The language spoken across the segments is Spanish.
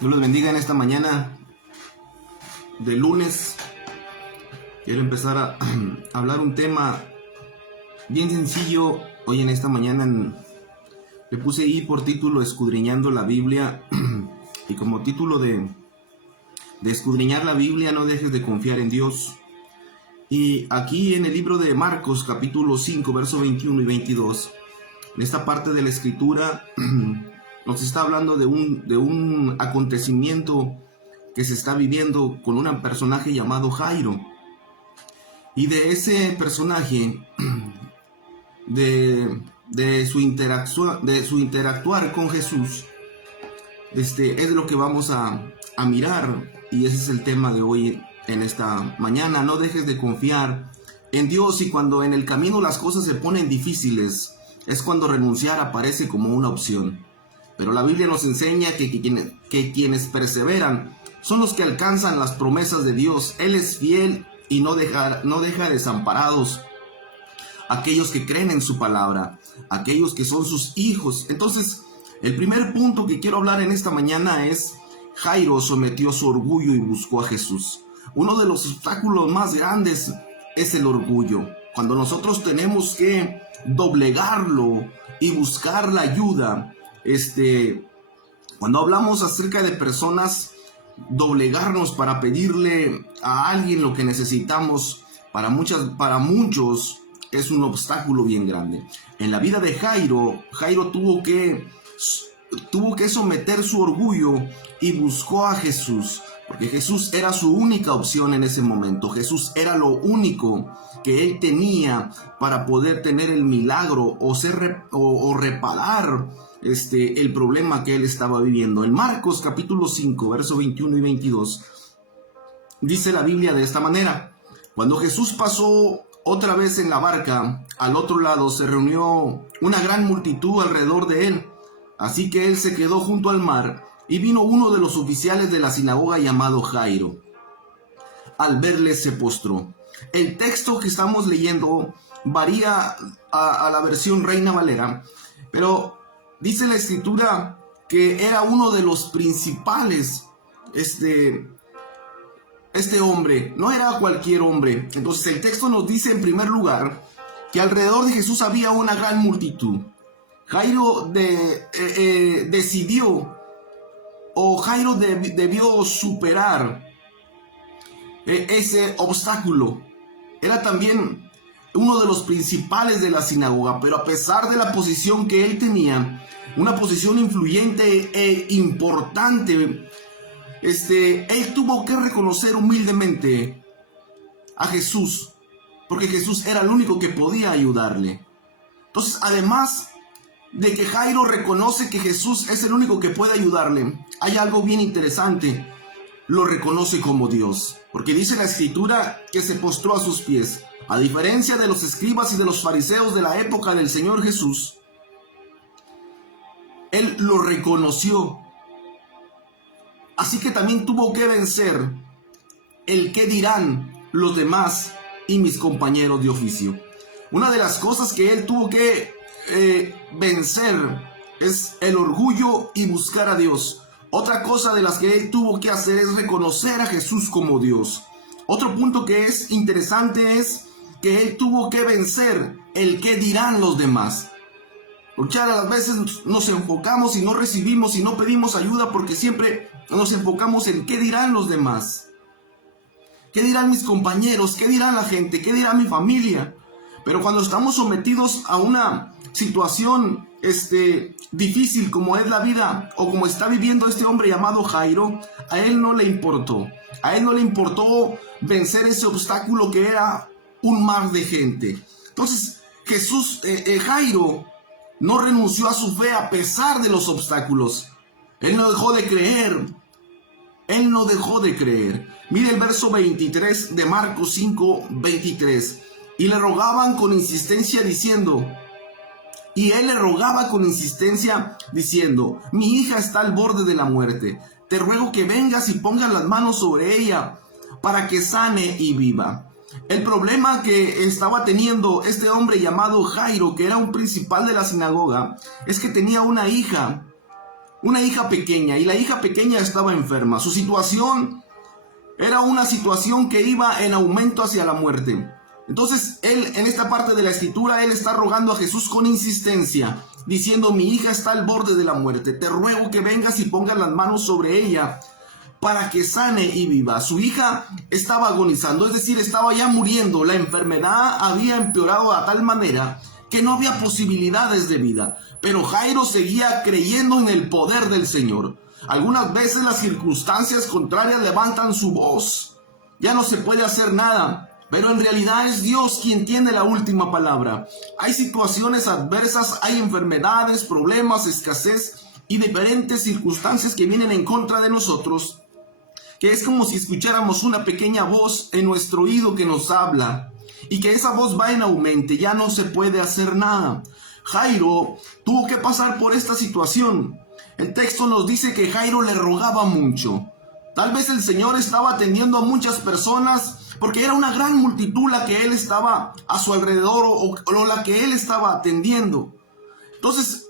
Dios los bendiga en esta mañana de lunes. Quiero empezar a hablar un tema bien sencillo. Hoy en esta mañana le puse ahí por título Escudriñando la Biblia. Y como título de escudriñar la Biblia, no dejes de confiar en Dios. Y aquí en el libro de Marcos, capítulo 5, verso 21 y 22, en esta parte de la escritura nos está hablando de un acontecimiento que se está viviendo con un personaje llamado Jairo. Y de ese personaje, de su interactuar con Jesús, es lo que vamos a mirar. Y ese es el tema de hoy en esta mañana. No dejes de confiar en Dios, y cuando en el camino las cosas se ponen difíciles, es cuando renunciar aparece como una opción. Pero la Biblia nos enseña que quienes perseveran son los que alcanzan las promesas de Dios. Él es fiel y no deja desamparados aquellos que creen en su palabra, aquellos que son sus hijos. Entonces, el primer punto que quiero hablar en esta mañana es: Jairo sometió su orgullo y buscó a Jesús. Uno de los obstáculos más grandes es el orgullo. Cuando nosotros tenemos que doblegarlo y buscar la ayuda, cuando hablamos acerca de personas, doblegarnos para pedirle a alguien lo que necesitamos, para muchos es un obstáculo bien grande. En la vida de Jairo tuvo que someter su orgullo y buscó a Jesús, porque Jesús era su única opción en ese momento. Jesús era lo único que él tenía para poder tener el milagro o reparar el problema que él estaba viviendo. En Marcos capítulo 5, verso 21 y 22, dice la Biblia de esta manera: cuando Jesús pasó otra vez en la barca al otro lado, se reunió una gran multitud alrededor de él. Así que él se quedó junto al mar, y vino uno de los oficiales de la sinagoga llamado Jairo. Al verle se postró. El texto que estamos leyendo varía a la versión Reina Valera, pero dice la escritura que era uno de los principales. Este hombre no era cualquier hombre. Entonces el texto nos dice en primer lugar que alrededor de Jesús había una gran multitud. Jairo debió superar ese obstáculo. Era también uno de los principales de la sinagoga, pero a pesar de la posición que él tenía, una posición influyente e importante, él tuvo que reconocer humildemente a Jesús, porque Jesús era el único que podía ayudarle. Entonces, además de que Jairo reconoce que Jesús es el único que puede ayudarle, hay algo bien interesante: lo reconoce como Dios, porque dice la escritura que se postró a sus pies. A diferencia de los escribas y de los fariseos de la época del Señor Jesús, él lo reconoció. Así que también tuvo que vencer el qué dirán los demás y mis compañeros de oficio. Una de las cosas que él tuvo que vencer es el orgullo y buscar a Dios. Otra cosa de las que él tuvo que hacer es reconocer a Jesús como Dios. Otro punto que es interesante es que él tuvo que vencer el qué dirán los demás. Muchas de las veces nos enfocamos y no recibimos y no pedimos ayuda porque siempre nos enfocamos en qué dirán los demás. ¿Qué dirán mis compañeros? ¿Qué dirán la gente? ¿Qué dirá mi familia? Pero cuando estamos sometidos a una situación difícil como es la vida, o como está viviendo este hombre llamado Jairo, a él no le importó. A él no le importó vencer ese obstáculo que era un mar de gente. Entonces Jairo no renunció a su fe a pesar de los obstáculos. Él no dejó de creer. Él no dejó de creer. Mire el verso 23 de Marcos 5, 23. Y le rogaban con insistencia diciendo, mi hija está al borde de la muerte. Te ruego que vengas y pongas las manos sobre ella para que sane y viva. El problema que estaba teniendo este hombre llamado Jairo, que era un principal de la sinagoga, es que tenía una hija una hija pequeña y la hija pequeña estaba enferma. Su situación era una situación que iba en aumento hacia la muerte. Entonces él, en esta parte de la escritura, él está rogando a Jesús con insistencia, diciendo: mi hija está al borde de la muerte, te ruego que vengas y pongas las manos sobre ella para que sane y viva. Su hija estaba agonizando, es decir, estaba ya muriendo. La enfermedad había empeorado a tal manera que no había posibilidades de vida. Pero Jairo seguía creyendo en el poder del Señor. Algunas veces las circunstancias contrarias levantan su voz. Ya no se puede hacer nada, pero en realidad es Dios quien tiene la última palabra. Hay situaciones adversas, hay enfermedades, problemas, escasez y diferentes circunstancias que vienen en contra de nosotros, que es como si escucháramos una pequeña voz en nuestro oído que nos habla, y que esa voz va en aumento. Ya no se puede hacer nada. Jairo tuvo que pasar por esta situación. El texto nos dice que Jairo le rogaba mucho. Tal vez el Señor estaba atendiendo a muchas personas, porque era una gran multitud la que él estaba a su alrededor, o la que él estaba atendiendo. Entonces,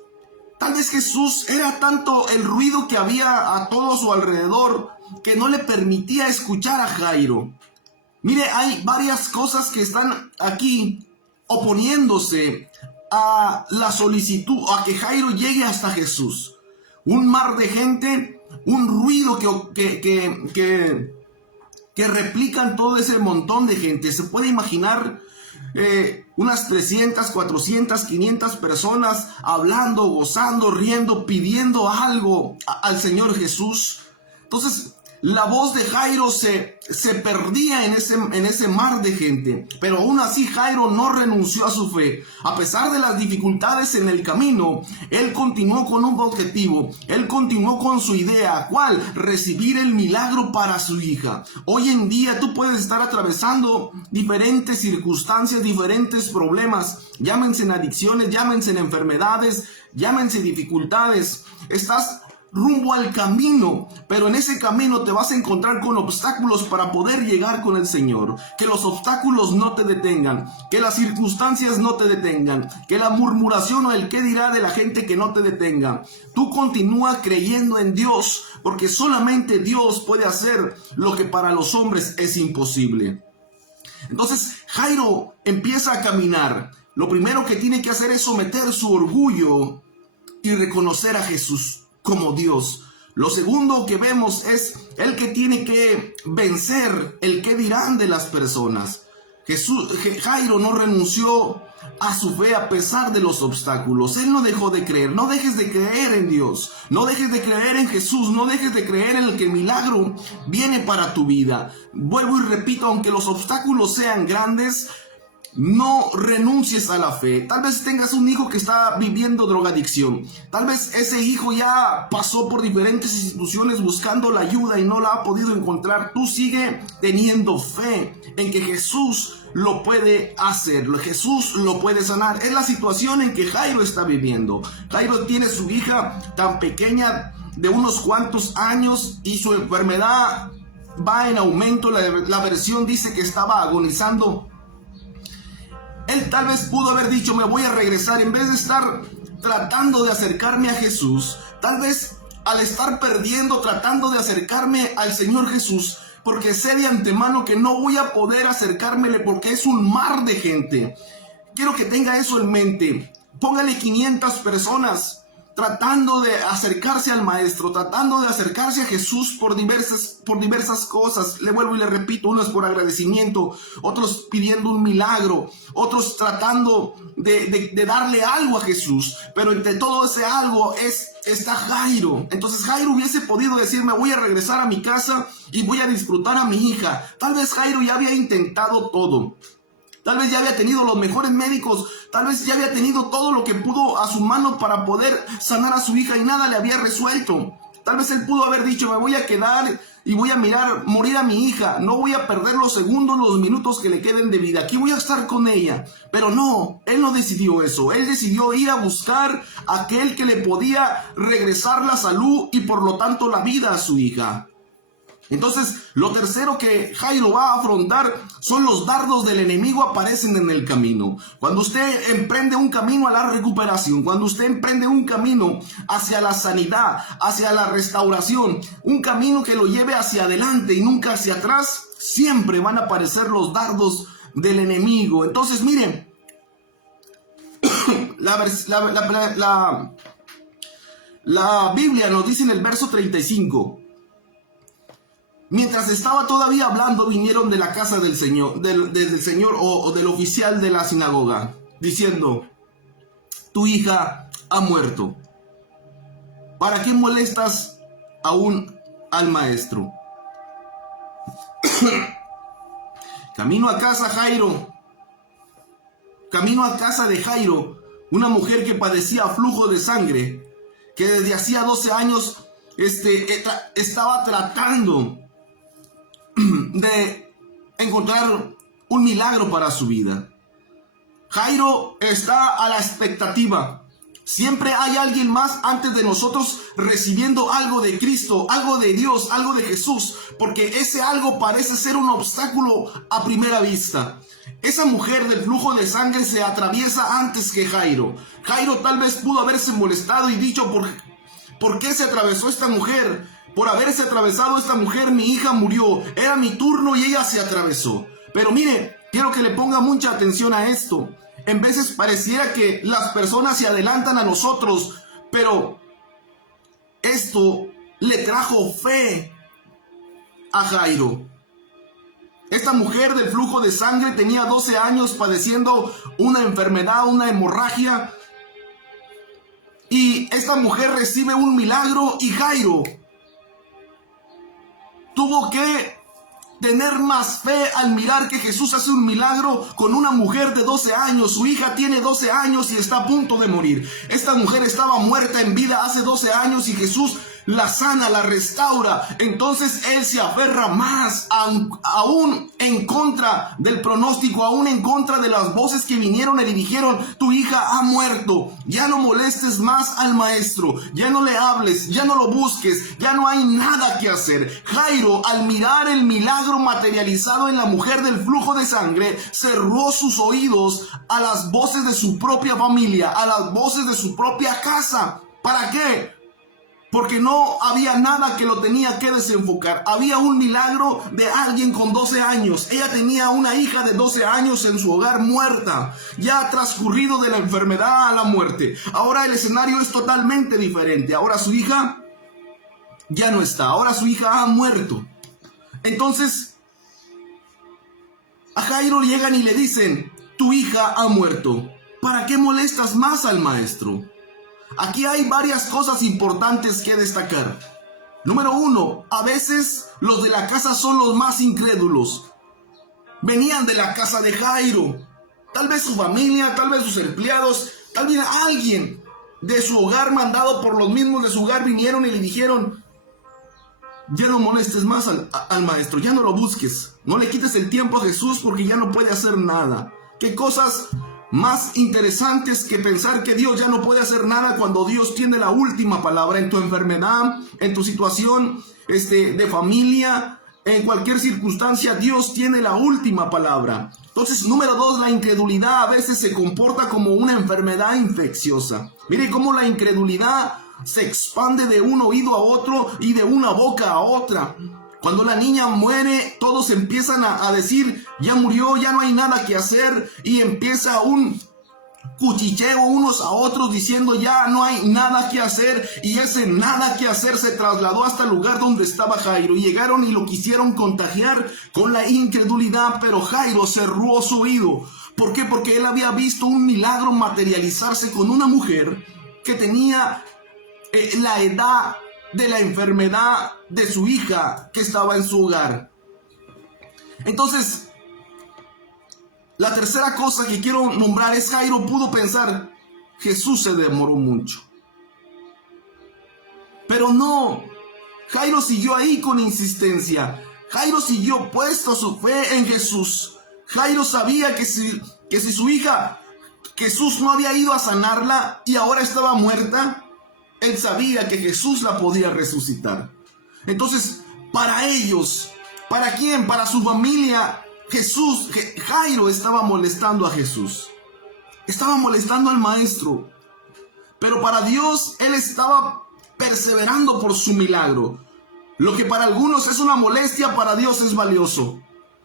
tal vez Jesús, era tanto el ruido que había a todo su alrededor que no le permitía escuchar a Jairo. Mire, hay varias cosas que están aquí oponiéndose a la solicitud, a que Jairo llegue hasta Jesús. Un mar de gente, un ruido que replican todo ese montón de gente. Se puede imaginar unas 300, 400, 500 personas hablando, gozando, riendo, pidiendo algo al Señor Jesús. Entonces, la voz de Jairo se perdía en ese mar de gente. Pero aún así Jairo no renunció a su fe. A pesar de las dificultades en el camino, él continuó con un objetivo. Él continuó con su idea. ¿Cuál? Recibir el milagro para su hija. Hoy en día tú puedes estar atravesando diferentes circunstancias, diferentes problemas. Llámense en adicciones, llámense en enfermedades, llámense dificultades. Estás rumbo al camino, pero en ese camino te vas a encontrar con obstáculos para poder llegar con el Señor. Que los obstáculos no te detengan, que las circunstancias no te detengan, que la murmuración o el qué dirá de la gente que no te detenga. Tú continúa creyendo en Dios, porque solamente Dios puede hacer lo que para los hombres es imposible. Entonces Jairo empieza a caminar. Lo primero que tiene que hacer es someter su orgullo y reconocer a Jesús como Dios. Lo segundo que vemos es el que tiene que vencer el que dirán de las personas. Jairo no renunció a su fe a pesar de los obstáculos. Él no dejó de creer. No dejes de creer en Dios. No dejes de creer en Jesús. No dejes de creer en el que el milagro viene para tu vida. Vuelvo y repito, aunque los obstáculos sean grandes, no renuncies a la fe. Tal vez tengas un hijo que está viviendo drogadicción. Tal vez ese hijo ya pasó por diferentes instituciones buscando la ayuda y no la ha podido encontrar. Tú sigue teniendo fe en que Jesús lo puede hacer. Jesús lo puede sanar. Es la situación en que Jairo está viviendo. Jairo tiene su hija tan pequeña de unos cuantos años y su enfermedad va en aumento. La versión dice que estaba agonizando. Él tal vez pudo haber dicho: me voy a regresar, en vez de estar tratando de acercarme a Jesús. Tal vez al estar perdiendo, tratando de acercarme al Señor Jesús, porque sé de antemano que no voy a poder acercármele porque es un mar de gente. Quiero que tenga eso en mente. Póngale 500 personas tratando de acercarse al Maestro, tratando de acercarse a Jesús por diversas cosas. Le vuelvo y le repito, unos por agradecimiento, otros pidiendo un milagro, otros tratando de darle algo a Jesús. Pero entre todo ese algo está Jairo. Entonces Jairo hubiese podido decir: me voy a regresar a mi casa y voy a disfrutar a mi hija. Tal vez Jairo ya había intentado todo. Tal vez ya había tenido los mejores médicos, tal vez ya había tenido todo lo que pudo a su mano para poder sanar a su hija y nada le había resuelto. Tal vez él pudo haber dicho: me voy a quedar y voy a mirar morir a mi hija, no voy a perder los segundos, los minutos que le queden de vida, aquí voy a estar con ella. Pero no, él no decidió eso. Él decidió ir a buscar a aquel que le podía regresar la salud y por lo tanto la vida a su hija. Entonces, lo tercero que Jairo va a afrontar son los dardos del enemigo aparecen en el camino. Cuando usted emprende un camino a la recuperación, cuando usted emprende un camino hacia la sanidad, hacia la restauración, un camino que lo lleve hacia adelante y nunca hacia atrás, siempre van a aparecer los dardos del enemigo. Entonces, miren, la Biblia nos dice en el verso 35. Mientras estaba todavía hablando, vinieron de la casa del Señor, del Señor o del oficial de la sinagoga, diciendo: tu hija ha muerto. ¿Para qué molestas aún al maestro? Camino a casa de Jairo, una mujer que padecía flujo de sangre, que desde hacía 12 años estaba tratando de encontrar un milagro para su vida. Jairo está a la expectativa. Siempre hay alguien más antes de nosotros recibiendo algo de Cristo, algo de Dios, algo de Jesús, porque ese algo parece ser un obstáculo a primera vista. Esa mujer del flujo de sangre se atraviesa antes que Jairo. Jairo tal vez pudo haberse molestado y dicho: ¿por qué se atravesó esta mujer? Por haberse atravesado esta mujer, mi hija murió. Era mi turno y ella se atravesó. Pero mire, quiero que le ponga mucha atención a esto. En veces pareciera que las personas se adelantan a nosotros, pero esto le trajo fe a Jairo. Esta mujer del flujo de sangre tenía 12 años padeciendo una enfermedad, una hemorragia. Y esta mujer recibe un milagro y Jairo tuvo que tener más fe al mirar que Jesús hace un milagro con una mujer de 12 años. Su hija tiene 12 años y está a punto de morir. Esta mujer estaba muerta en vida hace 12 años y Jesús la sana, la restaura. Entonces él se aferra más, aún en contra del pronóstico, aún en contra de las voces que vinieron y le dijeron: tu hija ha muerto, ya no molestes más al maestro, ya no le hables, ya no lo busques, ya no hay nada que hacer. Jairo, al mirar el milagro materializado en la mujer del flujo de sangre, cerró sus oídos a las voces de su propia familia, a las voces de su propia casa. ¿Para qué? Porque no había nada que lo tenía que desenfocar. Había un milagro de alguien con 12 años. Ella tenía una hija de 12 años en su hogar muerta, ya transcurrido de la enfermedad a la muerte. Ahora el escenario es totalmente diferente. Ahora su hija ya no está. Ahora su hija ha muerto. Entonces a Jairo llegan y le dicen: tu hija ha muerto. ¿Para qué molestas más al maestro? Aquí hay varias cosas importantes que destacar. Número 1, a veces los de la casa son los más incrédulos. Venían de la casa de Jairo. Tal vez su familia, tal vez sus empleados, tal vez alguien de su hogar mandado por los mismos de su hogar vinieron y le dijeron: ya no molestes más al maestro, ya no lo busques, no le quites el tiempo a Jesús porque ya no puede hacer nada. ¿Qué cosas más interesantes que pensar que Dios ya no puede hacer nada cuando Dios tiene la última palabra en tu enfermedad, en tu situación de familia, en cualquier circunstancia? Dios tiene la última palabra. Entonces, número 2, la incredulidad a veces se comporta como una enfermedad infecciosa. Mire cómo la incredulidad se expande de un oído a otro y de una boca a otra. Cuando la niña muere, todos empiezan a decir: ya murió, ya no hay nada que hacer, y empieza un cuchicheo unos a otros diciendo: ya no hay nada que hacer, y ese nada que hacer se trasladó hasta el lugar donde estaba Jairo, y llegaron y lo quisieron contagiar con la incredulidad, pero Jairo cerró su oído. ¿Por qué? Porque él había visto un milagro materializarse con una mujer que tenía la edad de la enfermedad de su hija que estaba en su hogar. Entonces, la tercera cosa que quiero nombrar es: Jairo pudo pensar: Jesús se demoró mucho. Pero no, Jairo siguió ahí con insistencia. Jairo siguió puesto su fe en Jesús. Jairo sabía que si su hija, Jesús no había ido a sanarla y ahora estaba muerta, él sabía que Jesús la podía resucitar. Entonces, para ellos. ¿Para quién? Para su familia. Jairo estaba molestando a Jesús. Estaba molestando al maestro. Pero para Dios, él estaba perseverando por su milagro. Lo que para algunos es una molestia, para Dios es valioso.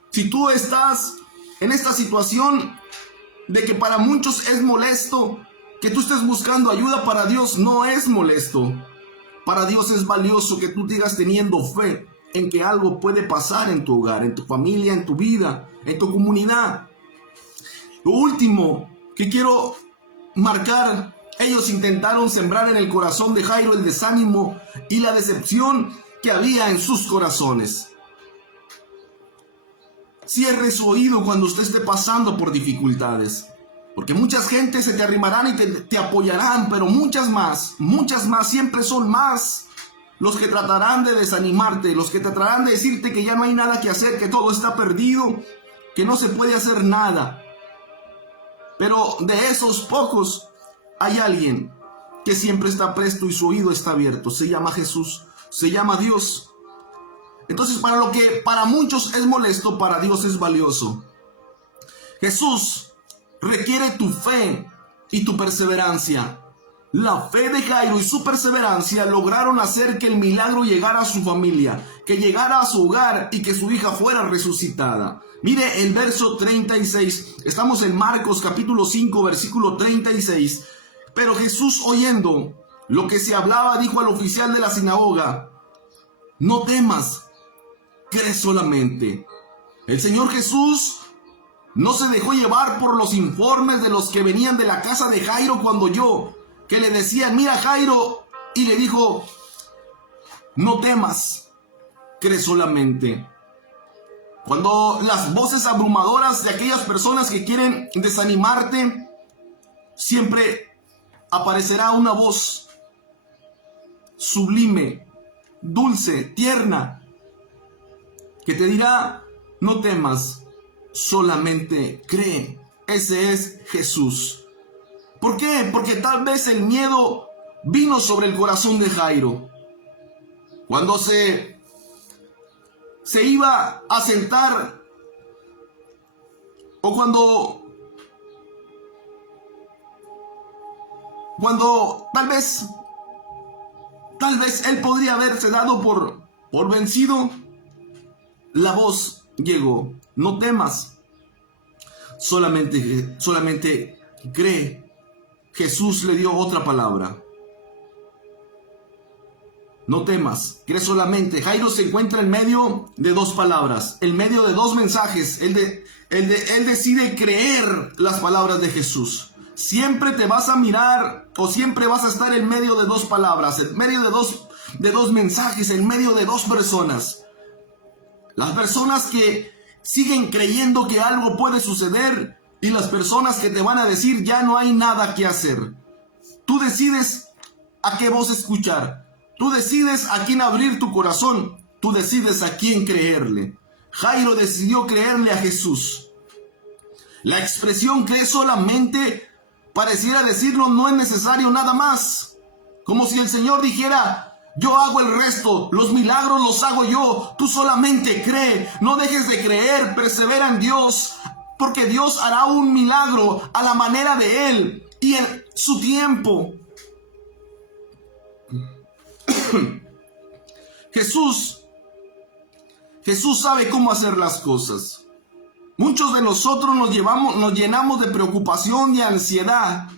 Si tú estás en esta situación de que para muchos es molesto, que tú estés buscando ayuda, para Dios no es molesto. Para Dios es valioso que tú sigas teniendo fe en que algo puede pasar en tu hogar, en tu familia, en tu vida, en tu comunidad. Lo último que quiero marcar: ellos intentaron sembrar en el corazón de Jairo el desánimo y la decepción que había en sus corazones. Cierre su oído cuando usted esté pasando por dificultades, porque muchas gentes se te arrimarán y te apoyarán, pero muchas más, siempre son más los que tratarán de desanimarte, los que tratarán de decirte que ya no hay nada que hacer, que todo está perdido, que no se puede hacer nada. Pero de esos pocos hay alguien que siempre está presto y su oído está abierto. Se llama Jesús, se llama Dios. Entonces, para lo que para muchos es molesto, para Dios es valioso. Jesús requiere tu fe y tu perseverancia. La fe de Jairo y su perseverancia lograron hacer que el milagro llegara a su familia, que llegara a su hogar y que su hija fuera resucitada. Mire el verso 36. Estamos en Marcos capítulo 5, versículo 36. Pero Jesús, oyendo lo que se hablaba, dijo al oficial de la sinagoga: no temas, cree solamente. El Señor Jesús no se dejó llevar por los informes de los que venían de la casa de Jairo cuando oyó que le decían: mira Jairo, y le dijo: no temas, cree solamente. Cuando las voces abrumadoras de aquellas personas que quieren desanimarte, siempre aparecerá una voz sublime, dulce, tierna, que te dirá: no temas, solamente cree. Ese es Jesús. ¿Por qué? Porque tal vez el miedo vino sobre el corazón de Jairo. Cuando se iba a sentar, o cuando tal vez él podría haberse dado por vencido, la voz llegó: no temas, solamente cree. Jesús le dio otra palabra: no temas, cree solamente. Jairo se encuentra en medio de dos palabras, en medio de dos mensajes. Él decide creer las palabras de Jesús. Siempre te vas a mirar, o siempre vas a estar en medio de dos palabras, en medio de dos mensajes, en medio de dos personas. Las personas que siguen creyendo que algo puede suceder, y las personas que te van a decir: ya no hay nada que hacer. Tú decides a qué voz escuchar. Tú decides a quién abrir tu corazón. Tú decides a quién creerle. Jairo decidió creerle a Jesús. La expresión cree solamente pareciera decirnos: no es necesario nada más. Como si el Señor dijera: yo hago el resto, los milagros los hago yo, tú solamente cree, no dejes de creer, persevera en Dios, porque Dios hará un milagro a la manera de Él y en su tiempo. Jesús sabe cómo hacer las cosas. Muchos de nosotros nos llenamos de preocupación y ansiedad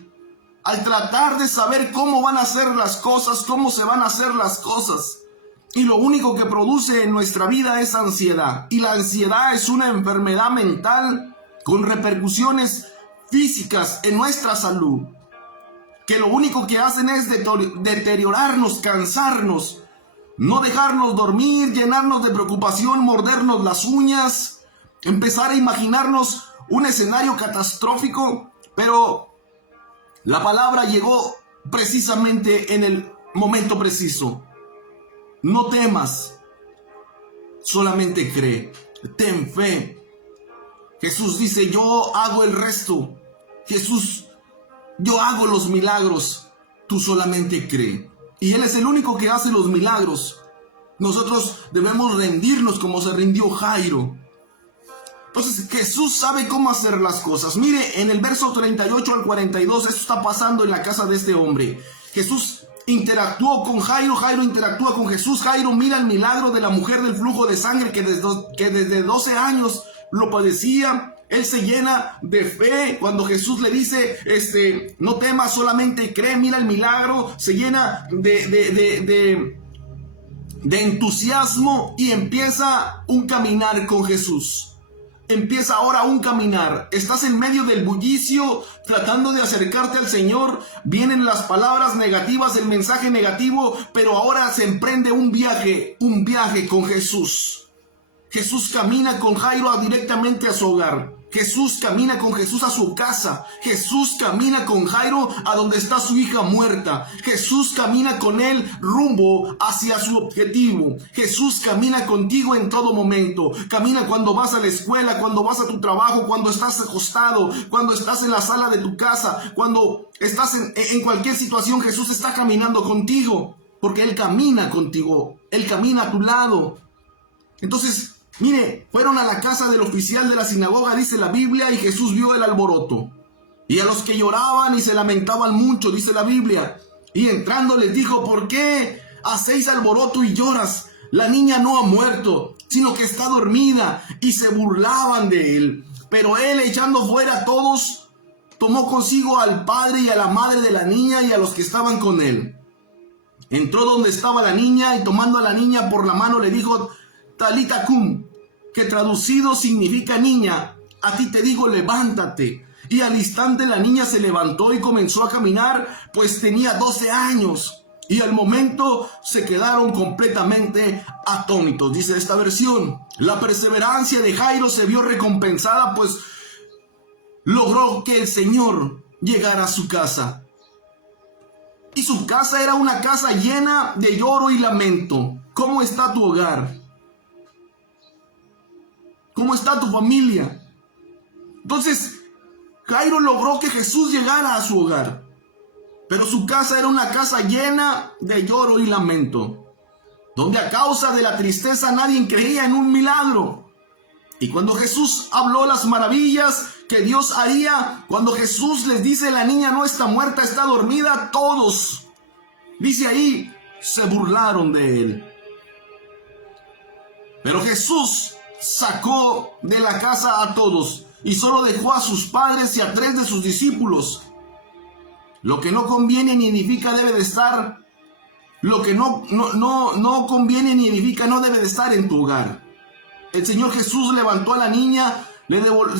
al tratar de saber cómo van a hacer las cosas, cómo se van a hacer las cosas. Y lo único que produce en nuestra vida es ansiedad. Y la ansiedad es una enfermedad mental con repercusiones físicas en nuestra salud, que lo único que hacen es deteriorarnos, cansarnos, no dejarnos dormir, llenarnos de preocupación, mordernos las uñas, empezar a imaginarnos un escenario catastrófico. Pero la palabra llegó precisamente en el momento preciso. No temas, solamente cree, ten fe. Jesús dice: yo hago el resto. Jesús, yo hago los milagros, tú solamente cree. Y Él es el único que hace los milagros. Nosotros debemos rendirnos como se rindió Jairo. Entonces Jesús sabe cómo hacer las cosas. Mire, en el verso 38 al 42, esto está pasando en la casa de este hombre. Jesús interactuó con Jairo, Jairo interactúa con Jesús. Jairo mira el milagro de la mujer del flujo de sangre que desde 12 años lo padecía. Él se llena de fe cuando Jesús le dice, no temas, solamente cree, mira el milagro. Se llena de entusiasmo y empieza un caminar con Jesús. Empieza ahora un caminar. Estás en medio del bullicio, tratando de acercarte al Señor. Vienen las palabras negativas, el mensaje negativo, pero ahora se emprende un viaje con Jesús. Jesús camina con Jairo directamente a su hogar. Jesús camina con Jesús a su casa. Jesús camina con Jairo a donde está su hija muerta. Jesús camina con él rumbo hacia su objetivo. Jesús camina contigo en todo momento. Camina cuando vas a la escuela, cuando vas a tu trabajo, cuando estás acostado, cuando estás en la sala de tu casa, cuando estás en cualquier situación. Jesús está caminando contigo, porque Él camina contigo. Él camina a tu lado. Entonces, mire, fueron a la casa del oficial de la sinagoga, dice la Biblia, y Jesús vio el alboroto. Y a los que lloraban y se lamentaban mucho, dice la Biblia. Y entrando les dijo, ¿por qué hacéis alboroto y lloras? La niña no ha muerto, sino que está dormida. Y se burlaban de él. Pero él, echando fuera a todos, tomó consigo al padre y a la madre de la niña y a los que estaban con él. Entró donde estaba la niña y tomando a la niña por la mano le dijo, Talita cum, que traducido significa niña, a ti te digo levántate. Y al instante la niña se levantó y comenzó a caminar, pues tenía 12 años. Y al momento se quedaron completamente atónitos, dice esta versión. La perseverancia de Jairo se vio recompensada, pues logró que el Señor llegara a su casa. Y su casa era una casa llena de lloro y lamento. ¿Cómo está tu hogar? ¿Cómo está tu familia? Entonces, Jairo logró que Jesús llegara a su hogar. Pero su casa era una casa llena de lloro y lamento, donde a causa de la tristeza nadie creía en un milagro. Y cuando Jesús habló las maravillas que Dios haría, cuando Jesús les dice la niña no está muerta, está dormida, todos, dice ahí, se burlaron de él. Pero Jesús sacó de la casa a todos y solo dejó a sus padres y a 3 de sus discípulos. Lo que no conviene ni edifica debe de estar. Lo que no conviene ni edifica no debe de estar en tu hogar. El Señor Jesús levantó a la niña,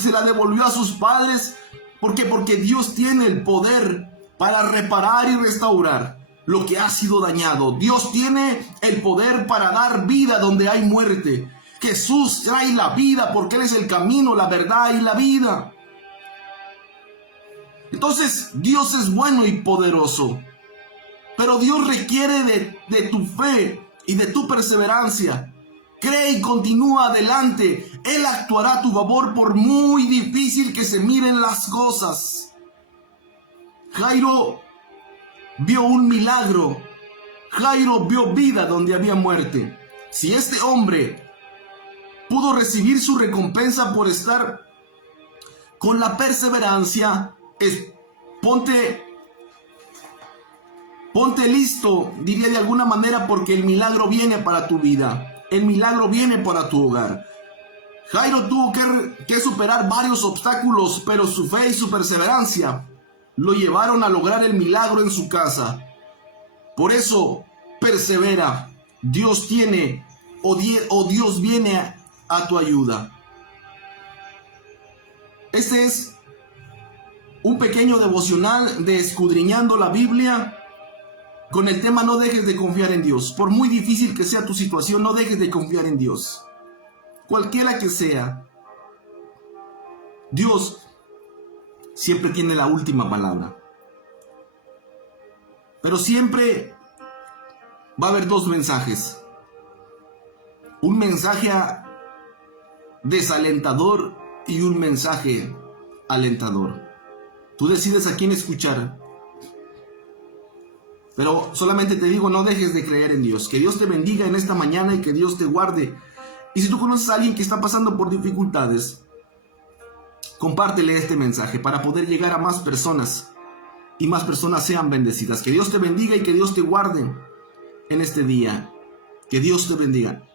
se la devolvió a sus padres. ¿Por qué? Porque Dios tiene el poder para reparar y restaurar lo que ha sido dañado. Dios tiene el poder para dar vida donde hay muerte. Jesús trae la vida porque Él es el camino, la verdad y la vida. Entonces, Dios es bueno y poderoso. Pero Dios requiere de tu fe y de tu perseverancia. Cree y continúa adelante. Él actuará a tu favor por muy difícil que se miren las cosas. Jairo vio un milagro. Jairo vio vida donde había muerte. Si este hombre pudo recibir su recompensa por estar con la perseverancia, ponte listo, diría de alguna manera, porque el milagro viene para tu vida. El milagro viene para tu hogar. Jairo tuvo que superar varios obstáculos, pero su fe y su perseverancia lo llevaron a lograr el milagro en su casa. Por eso, persevera. Dios tiene Dios viene a tu ayuda. Este es un pequeño devocional de escudriñando la Biblia con el tema no dejes de confiar en Dios. Por muy difícil que sea tu situación, no dejes de confiar en Dios. Cualquiera que sea, Dios siempre tiene la última palabra. Pero siempre va a haber 2 mensajes. Un mensaje desalentador y un mensaje alentador. Tú decides a quién escuchar. Pero solamente te digo, no dejes de creer en Dios. Que Dios te bendiga en esta mañana y que Dios te guarde. Y si tú conoces a alguien que está pasando por dificultades, compártele este mensaje para poder llegar a más personas y más personas sean bendecidas. Que Dios te bendiga y que Dios te guarde en este día. Que Dios te bendiga.